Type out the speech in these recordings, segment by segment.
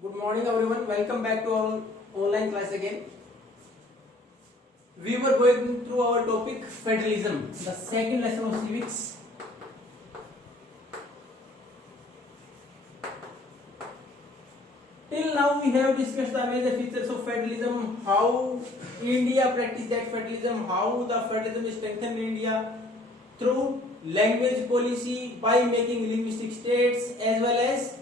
Good morning everyone, welcome back to our online class again. We were going through our topic federalism, the second lesson of civics. Till now we have discussed the major features of federalism, how India practiced that federalism, how the federalism is strengthened in India through language policy by making linguistic states as well as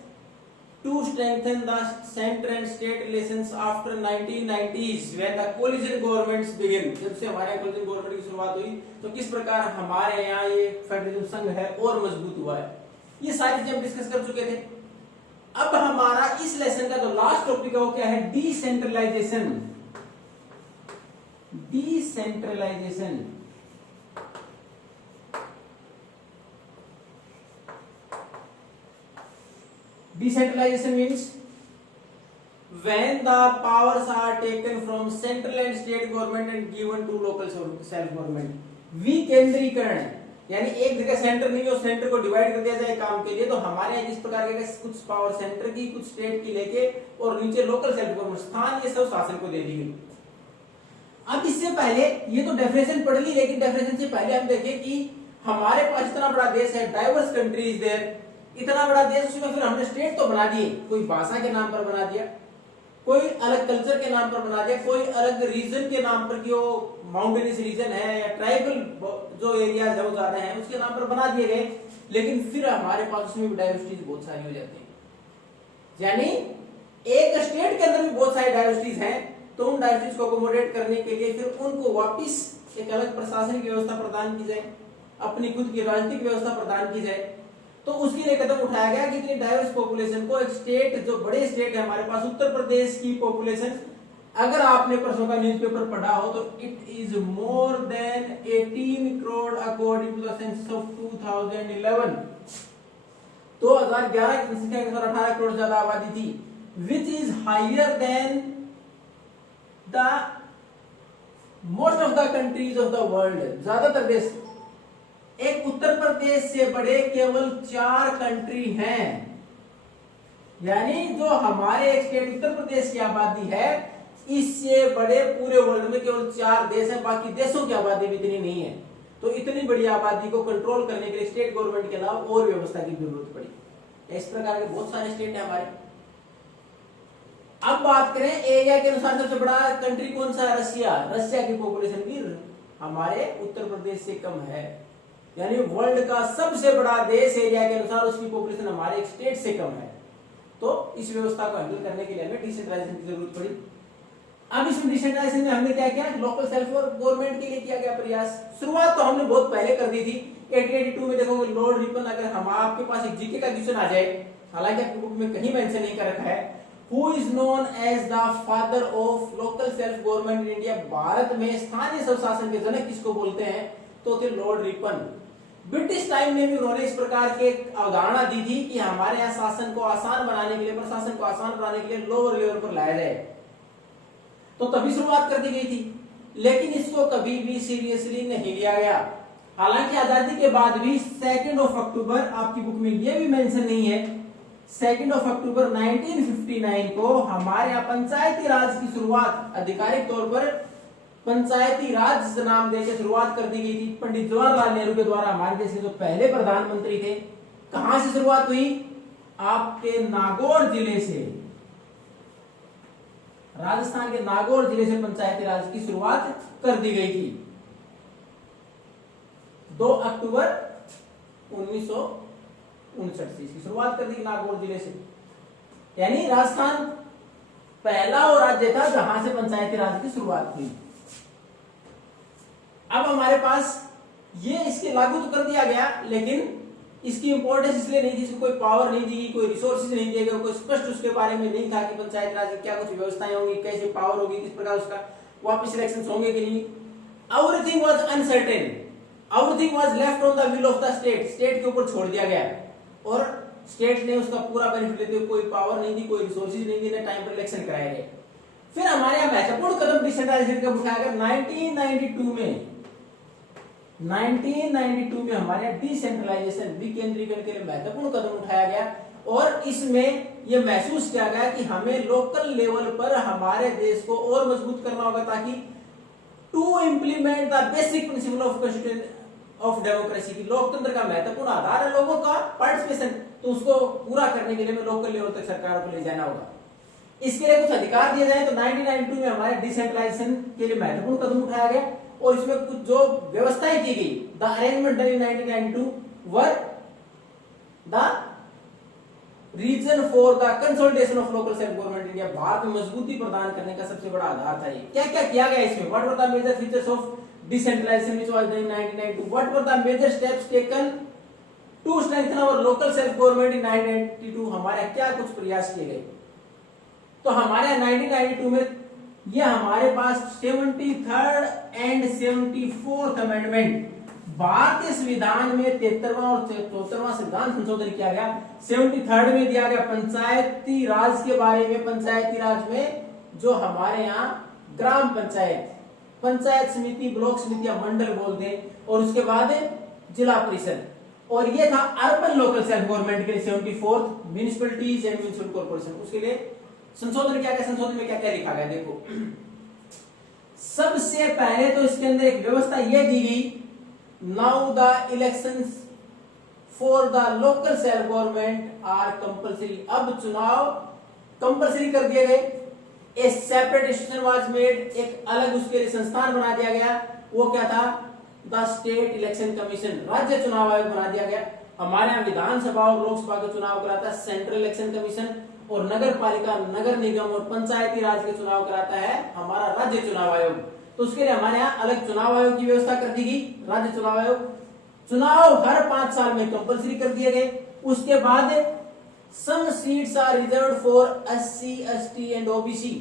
to strengthen the center and state relations after 1990s when the coalition governments begin. जब से हमारे coalition government की शुरुआत हुई तो किस प्रकार हमारे यहाँ ये फेडरलिज्म संघ है और मजबूत हुआ है, ये सारी चीजें हम डिस्कस कर चुके थे. अब हमारा इस लेसन का जो लास्ट टॉपिक है वो क्या है? Decentralization. Decentralization Decentralization means when the powers are taken from central and state government and given to local self government. विकेंद्रीकरण यानी एक जगह सेंटर नहीं हो, सेंटर को डिवाइड कर दिया जाए काम के लिए. तो हमारे यहाँ जिस प्रकार के कुछ पावर सेंटर की, कुछ स्टेट की लेके और नीचे लोकल सेल्फ गवर्नमेंट स्थानीय सब शासन को दे दी गई. अब इससे पहले ये तो डेफिनेशन पढ़ ली, लेकिन डेफिनेशन से पहले हम देखें कि हमारे पास इतना बड़ा देश है, डाइवर्स कंट्रीज देयर, इतना बड़ा देश, उसमें फिर हमने स्टेट तो बना दिए. कोई भाषा के नाम पर बना दिया, कोई अलग कल्चर के नाम पर बना दिया, कोई अलग रीजन के नाम पर, कि वो माउंटेनियस रीजन है या ट्राइबल जो एरियाज है वो ज्यादा है उसके नाम पर बना दिए गए. लेकिन फिर हमारे पास उसमें भी डाइवर्सिटीज बहुत सारी हो जाती है. यानी एक स्टेट के अंदर भी बहुत सारी डाइवर्सिटीज हैं, तो उन डाइवर्सिटीज को अकोमोडेट करने के लिए फिर उनको वापिस एक अलग प्रशासनिक व्यवस्था प्रदान की जाए, अपनी खुद की राजनीतिक व्यवस्था प्रदान की जाए. तो उसके लिए कदम उठाया गया कि इतनी डाइवर्स पॉपुलेशन को एक स्टेट, जो बड़े स्टेट है हमारे पास, उत्तर प्रदेश की पॉपुलेशन, अगर आपने परसों का न्यूज़पेपर पढ़ा हो तो it is more than 18 crore according to the census of 2011. 2011 की जनसंख्या के अनुसार 18 करोड़ ज्यादा आबादी थी, which is higher than the most of the countries of the world. ज्यादातर देश, एक उत्तर प्रदेश से बड़े केवल 4 कंट्री हैं. यानी जो हमारे एक स्टेट उत्तर प्रदेश की आबादी है, इससे बड़े पूरे वर्ल्ड में केवल 4 देश हैं, बाकी देशों की आबादी भी इतनी नहीं है. तो इतनी बड़ी आबादी को कंट्रोल करने के लिए स्टेट गवर्नमेंट के अलावा और व्यवस्था की जरूरत पड़ी. इस प्रकार के बहुत सारे स्टेट हैं हमारे. अब बात करें एरिया के अनुसार सबसे बड़ा कंट्री कौन सा है? रशिया. रशिया की पॉपुलेशन भी हमारे उत्तर प्रदेश से कम है. यानी वर्ल्ड का सबसे बड़ा देश एरिया के अनुसार उसकी पॉपुलेशन हमारे एक स्टेट से कम है. तो इस व्यवस्था को हैंडल करने के लिए हमें डिसेंट्रलाइजेशन की जरूरत पड़ी. अब इस डिसेंट्रलाइजेशन में हमने क्या किया? लोकल सेल्फ गवर्नमेंट के लिए किया गया प्रयास. शुरुआत तो हमने बहुत पहले कर दी थी. 1882 में देखोगे लॉर्ड रिपन, अगर हम आपके पास एक जीके का क्वेश्चन आ जाए, हालांकि आपकी बुक में कहीं मेंशन नहीं कर रखा है, who is known as the father of local self government in India, Bharat में स्थानीय स्वशासन के जनक किसको बोलते हैं? तो थे लॉर्ड रिपन. ब्रिटिश टाइम में भी उन्होंने इस प्रकार के अवधारणा दी थी कि हमारे यहाँ शासन को आसान बनाने के लिए, प्रशासन को आसान बनाने के लिए लोअर लेवल पर लाया जाए. तो तभी शुरुआत कर दी गई थी, लेकिन इसको कभी भी सीरियसली नहीं लिया गया. हालांकि आजादी के बाद भी 2 अक्टूबर, आपकी बुक में ये भी मेंशन नहीं है, 2 अक्टूबर 1959 को हमारे यहाँ पंचायती राज की शुरुआत आधिकारिक तौर पर पंचायती राज नाम देकर शुरुआत कर दी गई थी. पंडित जवाहरलाल नेहरू के द्वारा, हमारे देश के जो पहले प्रधानमंत्री थे. कहां से शुरुआत हुई? आपके नागौर जिले से, राजस्थान के नागौर जिले से पंचायती राज की शुरुआत कर दी गई थी. 2 अक्टूबर 1959 से इसकी शुरुआत कर दी नागौर जिले से. यानी राजस्थान पहला वो राज्य था जहां से पंचायती राज की शुरुआत हुई. अब हमारे पास ये इसके लागू तो कर दिया गया, लेकिन इसकी इंपॉर्टेंस इसलिए नहीं थी, इसको कोई पावर नहीं दी, कोई रिसोर्सेज नहीं दिए गए, कोई स्पष्ट उसके बारे में नहीं था कि पंचायत राज की क्या कुछ व्यवस्थाएं होंगी, कैसे पावर होगी, किस प्रकार उसका वापस इलेक्शंस होंगे कि नहीं. Everything was uncertain, everything was left on the will of the state. State के ऊपर छोड़ दिया गया और स्टेट ने उसका पूरा बेनिफिट लेते हुए कोई पावर नहीं दी, कोई रिसोर्सेज नहीं दी, टाइम पर इलेक्शन कराए गए. फिर हमारे यहाँ महत्वपूर्ण कदम डिसेंट्रलाइजेशन का उठाया गया 1992 में. 1992 में हमारे डिसेंट्रलाइजेशन, विकेंद्रीकरण के लिए महत्वपूर्ण कदम उठाया गया और इसमें ये महसूस किया गया कि हमें लोकल लेवल पर हमारे देश को और मजबूत करना होगा, ताकि to implement the basic principle of of democracy की लोकतंत्र का महत्वपूर्ण आधार है लोगों का पार्टिसिपेशन, तो उसको पूरा करने के लिए हमें लोकल लेवल तक सरकारों को ले जाना होगा। इसके लिए कुछ अधिकार दिए जाए, तो 1992 में हमारे डिसेंट्रलाइजेशन के लिए महत्वपूर्ण कदम उठाया गया और इसमें कुछ जो व्यवस्थाएं की गई, the arrangement in 1992 were the reason for the consolidation of local self government India. Bharat में मजबूती प्रदान करने का सबसे बड़ा आधार था ये। क्या क्या किया गया इसमें? What were the major features of decentralization which was done in 1992? What were the major steps taken to strengthen our local self government in 1992? हमारे क्या कुछ प्रयास किए गए? तो हमारे 1992 में ये हमारे पास 73rd एंड 74th अमेंडमेंट, भारतीय संविधान में 73वां और 74वां संविधान संशोधन किया गया। 73rd में दिया गया पंचायती राज के बारे में। पंचायती राज में जो हमारे यहाँ ग्राम पंचायत, पंचायत समिति, ब्लॉक समिति या मंडल बोलते हैं, और उसके बाद जिला परिषद, और ये था अर्बन लोकल सेल्फ गवर्नमेंट के लिए 74th municipalities and municipal corporation. उसके लिए संशोधन क्या क्या, संशोधन में क्या क्या लिखा गया देखो। सबसे पहले तो इसके अंदर एक व्यवस्था यह दी गई, now the elections for the local self government are compulsory. अब चुनाव कंपल्सरी कर दिए गए। A separate institution was made, एक अलग उसके लिए संस्थान बना दिया गया। वो क्या था? द स्टेट इलेक्शन कमीशन, राज्य चुनाव आयोग बना दिया गया। हमारे यहाँ विधानसभा और लोकसभा के चुनाव कराता है सेंट्रल इलेक्शन कमीशन, और नगर पालिका, नगर निगम और पंचायती राज के चुनाव कराता है हमारा राज्य चुनाव आयोग। तो उसके लिए हमारे यहाँ अलग चुनाव आयोग की व्यवस्था कर दी गई, राज्य चुनाव आयोग। चुनाव हर 5 साल में कंपल्सरी कर दिए गए। उसके बाद some seats are reserved for SC, ST and OBC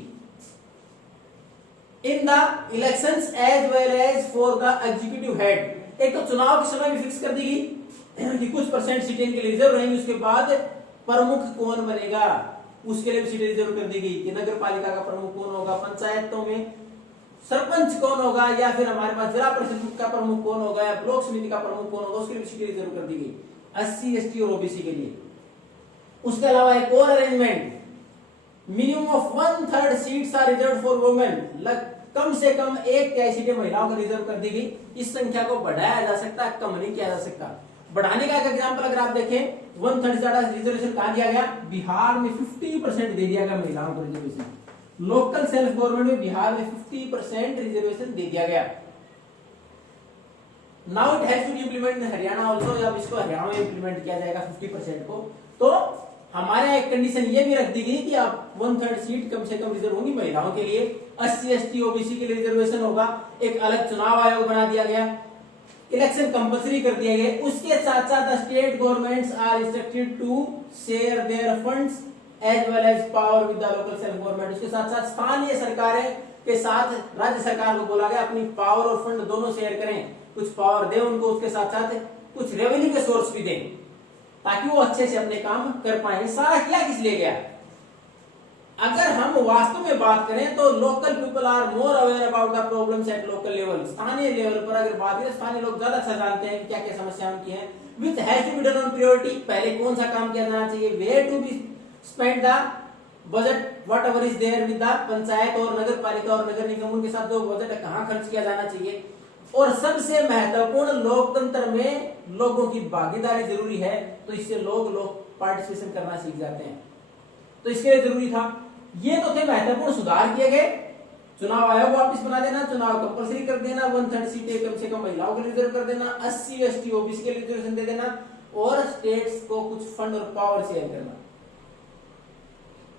in the elections as well as for the executive head. एक तो चुनाव के समय भी फिक्स कर दी गई कि कुछ परसेंट सीटें इनके लिए रिजर्व रहेंगी। उसके बाद प्रमुख कौन बनेगा, उसके लिए भी सीटें रिजर्व कर दी गई कि नगर पालिका का प्रमुख कौन होगा, पंचायतों में सरपंच कौन होगा, या फिर हमारे पास जिला परिषद का प्रमुख कौन होगा, या ब्लॉक समिति का प्रमुख कौन होगा, उसके लिए भी सीटें रिजर्व कर दी गई SC, ST और OBC के लिए। उसके अलावा एक और arrangement, minimum of 1/3 seats are reserved for women. कम से कम 1/3 सीटें महिलाओं को रिजर्व कर दी गई। इस संख्या को बढ़ाया जा सकता है, कम नहीं किया जा सकता। बढ़ाने का एक एग्जांपल अगर आप देखें, 1/3 ज्यादा रिजर्वेशन कहां दिया गया? बिहार में 50% दे दिया गया महिलाओं को रिजर्वेशन। लोकल सेल्फ गवर्नमेंट में बिहार में 50% रिजर्वेशन दे दिया गया। Now it has to be implemented in Haryana also, या इसको हरियाणा में इंप्लीमेंट किया जाएगा 50% को। तो हमारे यहाँ एक कंडीशन ये भी रख दी गई कि आप 1/3 सीट कम से कम रिजर्व होंगी महिलाओं के लिए। SC, ST, OBC के लिए रिजर्वेशन होगा। एक अलग चुनाव आयोग बना दिया गया, इलेक्शन कंपल्सरी कर दिया गया। उसके साथ साथ state governments are instructed to share their funds as well as power with the local self government. उसके साथ साथ स्थानीय सरकारें के साथ राज्य सरकार को बोला गया अपनी पावर और फंड दोनों शेयर करें, कुछ पावर दे उनको, उसके साथ साथ कुछ रेवेन्यू के सोर्स भी दें ताकि वो अच्छे से अपने काम कर पाए। सारा किया किस लिए गया? अगर हम वास्तव में बात करें तो local people are more aware about the problems at local level. स्थानीय लेवल पर अगर बात करें, स्थानीय लोग ज्यादा अच्छा जानते हैं कि क्या क्या समस्याएं उनकी हैं। Which has to be done on priority, पहले कौन सा काम किया जाना चाहिए। Where to be spend the budget whatever is there with the panchayat और नगर पालिका और नगर निगम, उनके साथ जो बजट है कहाँ खर्च किया जाना चाहिए। और सबसे महत्वपूर्ण, लोकतंत्र में लोगों की भागीदारी जरूरी है, तो इससे लोग पार्टिसिपेशन करना सीख जाते हैं। तो इसके लिए जरूरी था। ये तो थे महत्वपूर्ण सुधार किए गए। चुनाव आयोग वापस बना देना, चुनाव कंपल्सरी कर देना, 1/3 सीटें कम से कम महिलाओं के लिए रिजर्व कर देना, SC, ST, OBC के लिए रिजर्वेशन दे देना, और स्टेट्स को कुछ फंड और पावर शेयर करना।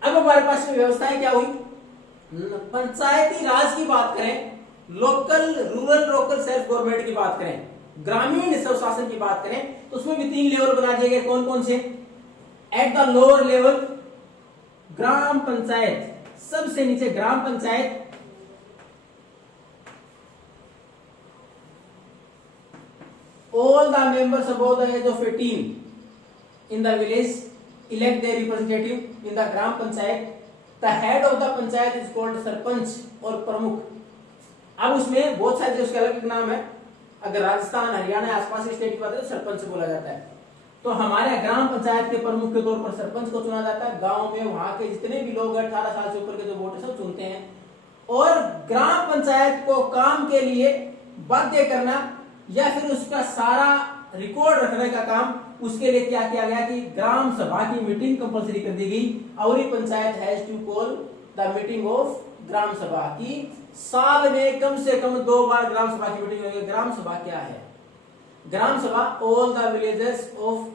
अब हमारे पास में व्यवस्थाएं क्या हुई? पंचायती राज की बात करें, local rural local self government की बात करें, ग्रामीण स्वशासन की बात करें, तो उसमें भी 3 लेवल बना दिए गए। कौन कौन से? एट द लोअर लेवल ग्राम पंचायत, सबसे नीचे ग्राम panchayat, all the members above the age of 18 in the village elect their representative in the gram panchayat. The head of the panchayat is called sarpanch और प्रमुख। अब उसमें बहुत सारे उसके अलग नाम है। अगर राजस्थान, हरियाणा, आसपास के स्टेट की बात है तो सरपंच बोला जाता है। तो हमारे ग्राम पंचायत के प्रमुख के तौर पर सरपंच को चुना जाता है। गांव में वहां के जितने भी लोग 18 साल से ऊपर के जो वोट सब चुनते हैं। और ग्राम पंचायत को काम के लिए बाध्य करना या फिर उसका सारा रिकॉर्ड रखने का काम, उसके लिए क्या किया गया कि ग्राम सभा की मीटिंग कंपलसरी कर दी गई। Every panchayat has to call the meeting of gram sabha की साल में कम से कम 2 बार ग्राम सभा की मीटिंग होगी। ग्राम सभा क्या है? Gram sabha all the villages of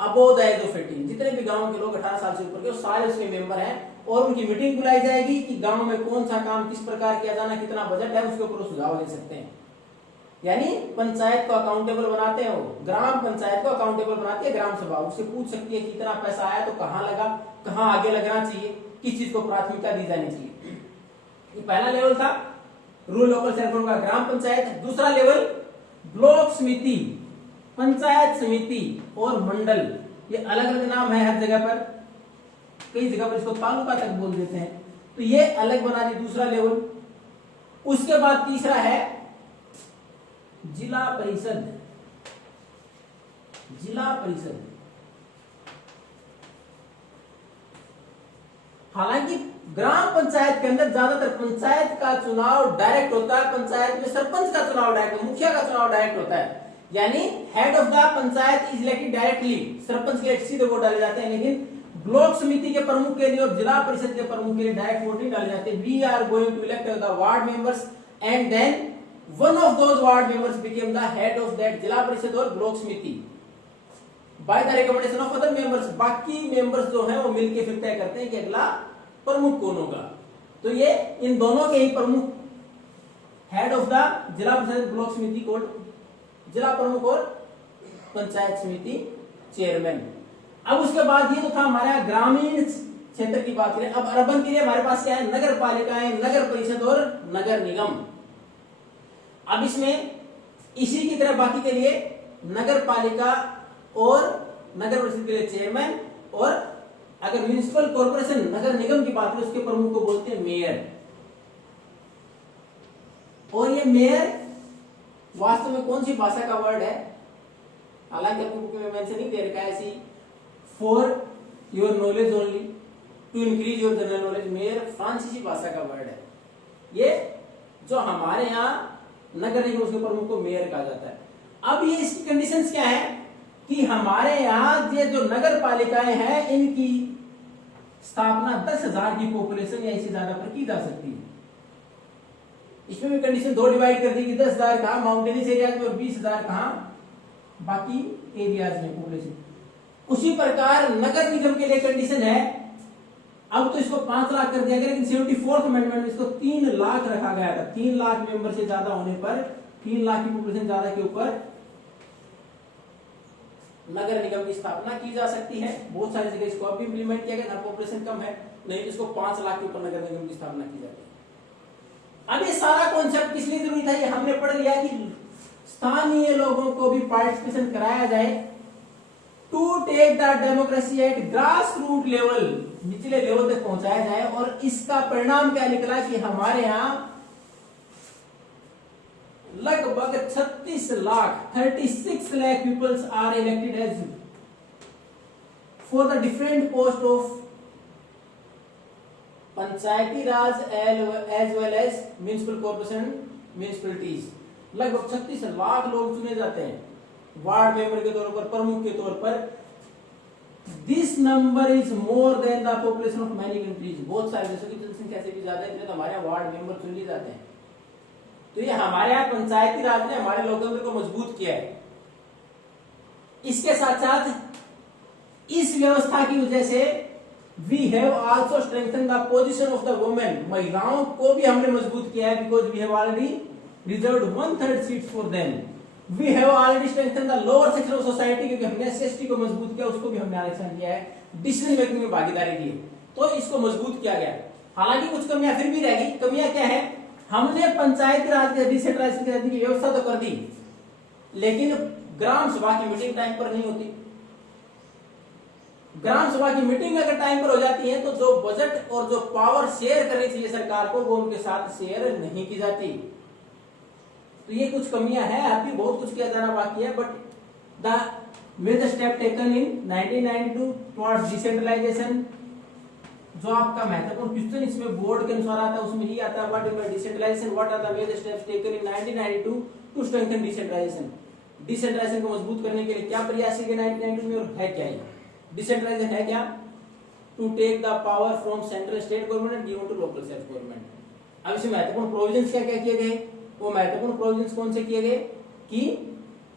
above the age of 18, जितने भी गांव के लोग 18 साल से ऊपर के सारे उसके मेंबर हैं और उनकी मीटिंग बुलाई जाएगी कि गांव में कौन सा काम किस प्रकार किया जाना, कितना बजट है, उसके ऊपर सुझाव दे सकते हैं। यानी पंचायत को अकाउंटेबल बनाते हैं, वो ग्राम पंचायत को अकाउंटेबल बनाती है ग्राम सभा। उससे पूछ सकती है कि इतना पैसा आया तो कहां लगा, कहां आगे लगना चाहिए, किस चीज को प्राथमिकता दी जानी चाहिए। ये पहला लेवल था रूरल लोकल सेल्फ का ग्राम पंचायत। दूसरा लेवल ब्लॉक समिति, पंचायत समिति और मंडल। ये अलग अलग नाम है हर जगह पर, कई जगह पर इसको तालुका तक बोल देते हैं। तो ये अलग बना दी दूसरा लेवल। उसके बाद तीसरा है जिला परिषद। जिला परिषद हालांकि ग्राम पंचायत के अंदर ज्यादातर पंचायत का चुनाव डायरेक्ट होता है। पंचायत में सरपंच का चुनाव डायरेक्ट, मुखिया का चुनाव डायरेक्ट होता है। यानी head of the panchayat is elected directly, sarpanch के सीधे वोट डाले जाते हैं। लेकिन ब्लॉक समिति के प्रमुख के लिए और जिला परिषद के प्रमुख के लिए डायरेक्ट वोट नहीं डाले जाते। We are going to elect the ward members and then one of those ward members became the head of that zila parishad और block samiti by the recommendation of other members. बाकी मेंबर्स जो हैं वो मिलकर फिर तय करते हैं कि अगला प्रमुख कौन होगा। तो ये इन दोनों के ही प्रमुख, हेड ऑफ द जिला परिषद ब्लॉक समिति को जिला प्रमुख और पंचायत समिति चेयरमैन। अब उसके बाद ये तो था हमारा ग्रामीण क्षेत्र की बात करें। अब अर्बन के लिए हमारे पास क्या है? नगर पालिकाएं, नगर परिषद और नगर निगम। अब इसमें इसी की तरह बाकी के लिए नगर पालिका और नगर परिषद के लिए चेयरमैन, और अगर म्युनिसिपल कॉर्पोरेशन नगर निगम की बात करें उसके प्रमुख को बोलते हैं मेयर। और ये मेयर वास्तव में कौन सी भाषा का वर्ड है? हालांकि आपको बुक में मेंशन नहीं दे रखा है, ऐसी for your knowledge only to increase your general knowledge. Mayor फ्रांसीसी भाषा का वर्ड है। ये जो हमारे यहाँ नगर निगम उसके प्रमुख को मेयर कहा जाता है। अब ये इसकी कंडीशंस क्या है कि हमारे यहाँ ये जो नगर पालिकाएं हैं इनकी स्थापना 10,000 की पॉपुलेशन या इससे ज्यादा पर की जा सकती है। इसमें भी कंडीशन 2 डिवाइड कर दी कि 10,000 कहां माउंटेनियस एरियाज में और 20,000 कहां बाकी एरियाज में पॉपुलेशन। उसी प्रकार नगर निगम के लिए कंडीशन है, अब तो इसको 5 लाख कर दिया गया, लेकिन 74th अमेंडमेंट में इसको 3 लाख रखा गया था। 3 लाख मेंबर से ज्यादा होने पर, 3 लाख की पॉपुलेशन ज्यादा के ऊपर नगर निगम की स्थापना की जा सकती है। बहुत सारी जगह इसको अब भी इंप्लीमेंट किया गया, पॉपुलेशन कम है, नहीं तो इसको 5 लाख के ऊपर नगर निगम की स्थापना की जाती है। अब ये सारा कॉन्सेप्ट किस लिए जरूरी था? ये हमने पढ़ लिया कि स्थानीय लोगों को भी पार्टिसिपेशन कराया जाए, to take the democracy at grass root level, निचले लेवल तक पहुंचाया जाए। और इसका परिणाम क्या निकला कि हमारे यहाँ लगभग 36 lakh 36 lakh peoples are elected as for the different post of panchayati raj as well as municipal corporation municipalities. लगभग 36 लाख लोग चुने जाते हैं वार्ड मेंबर के तौर पर, प्रमुख के तौर पर। This number is more then the population of many countries. बहुत सारे देशों की जनसंख्या से भी ज्यादा है, तो हमारे यहाँ वार्ड मेंबर चुन लिए जाते हैं। तो ये हमारे यहाँ पंचायती राज ने हमारे लोकतंत्र को मजबूत किया है। इसके साथ साथ इस व्यवस्था की वजह से we have also strengthen the position of the women. महिलाओं को भी हमने मजबूत किया है, because we have already reserved 1/3 seats for them. We have already strengthen the lower section of society, क्योंकि हमने एससी को मजबूत किया, उसको भी हमने आरक्षण दिया है, डिसीजन मेकिंग में भागीदारी दी, तो इसको मजबूत किया गया। हालांकि कुछ कमियां फिर भी रहेगी। कमियां क्या है? हमने पंचायती राज के डिसेंट्रलाइजेशन की व्यवस्था तो कर दी, लेकिन ग्राम सभा की मीटिंग टाइम पर नहीं होती। ग्राम सभा की मीटिंग अगर टाइम पर हो जाती है तो जो बजट और जो पावर शेयर करनी चाहिए सरकार को, वो उनके साथ शेयर नहीं की जाती। तो ये कुछ कमियां हैं, अभी बहुत कुछ किया जाना बाकी है, but the with the step taken in 1992 towards decentralization। जो आपका महत्वपूर्ण क्वेश्चन इसमें बोर्ड के अनुसार आता है उसमें ही आता है, what is decentralization, what are the major steps taken in 1992 to strengthen decentralization. Decentralization को मजबूत करने के लिए क्या प्रयास किए 1992 में और है क्या ये डिसेंट्रलाइजेशन है क्या? To take the power from central state government and give to local self government. अब इसमें महत्वपूर्ण प्रोविजंस क्या क्या किए गए? वो महत्वपूर्ण प्रोविजंस कौन से किए गए कि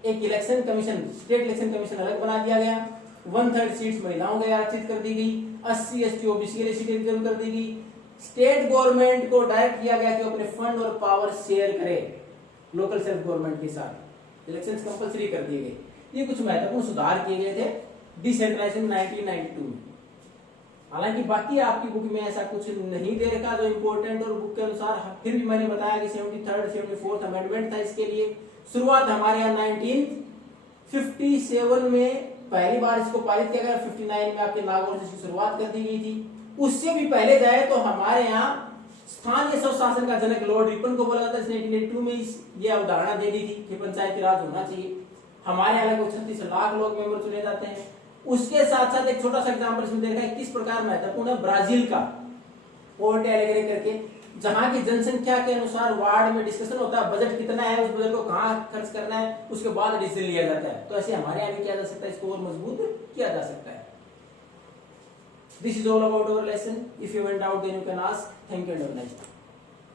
एक election commission, state election commission अलग बना दिया गया, 1/3 सीट्स महिलाओं को आरक्षित कर दी गई, 80 ST OBC के लिए सीटें रिजर्व कर दी गई, स्टेट गवर्नमेंट को डायरेक्ट किया गया कि अपने फंड और पावर शेयर करे लोकल सेल्फ गवर्नमेंट के साथ, इलेक्शंस कंपलसरी कर दिए गए। ये कुछ महत्वपूर्ण सुधार किए गए थे डिसेंट्रलाइजेशन 1992 में। हालांकि बाकी आपकी बुक में ऐसा कुछ नहीं दे रखा जो इम्पोर्टेंट, और बुक के अनुसार फिर भी मैंने बताया कि 73rd 74th अमेंडमेंट था इसके लिए। शुरुआत हमारे यहाँ 1957 में पहली बार इसको पारित किया गया, 59 में आपके नागौर से इसकी शुरुआत कर दी गई थी। उससे भी पहले जाए तो हमारे यहाँ स्थानीय स्वशासन का जनक लॉर्ड रिपन को बोला जाता है, 1982 में ये अवधारणा दे दी थी कि पंचायती राज होना चाहिए। हमारे यहाँ लगभग 36 लाख लोग मेंबर चुने जाते हैं। उसके साथ साथ एक छोटा सा एग्जाम्पल इसमें देखा है किस प्रकार महत्वपूर्ण है ब्राजील का पोर्ट एलेग्रे करके, जहां की जनसंख्या के अनुसार वार्ड में डिस्कशन होता है, बजट कितना है, उस बजट को कहां खर्च करना है, उसके बाद डिसीजन लिया जाता है। तो ऐसे हमारे यहाँ भी किया जा सकता है, इसको और मजबूत किया जा सकता है। This is all about our lesson. If you want doubt then you can ask. Thank you and have a nice day.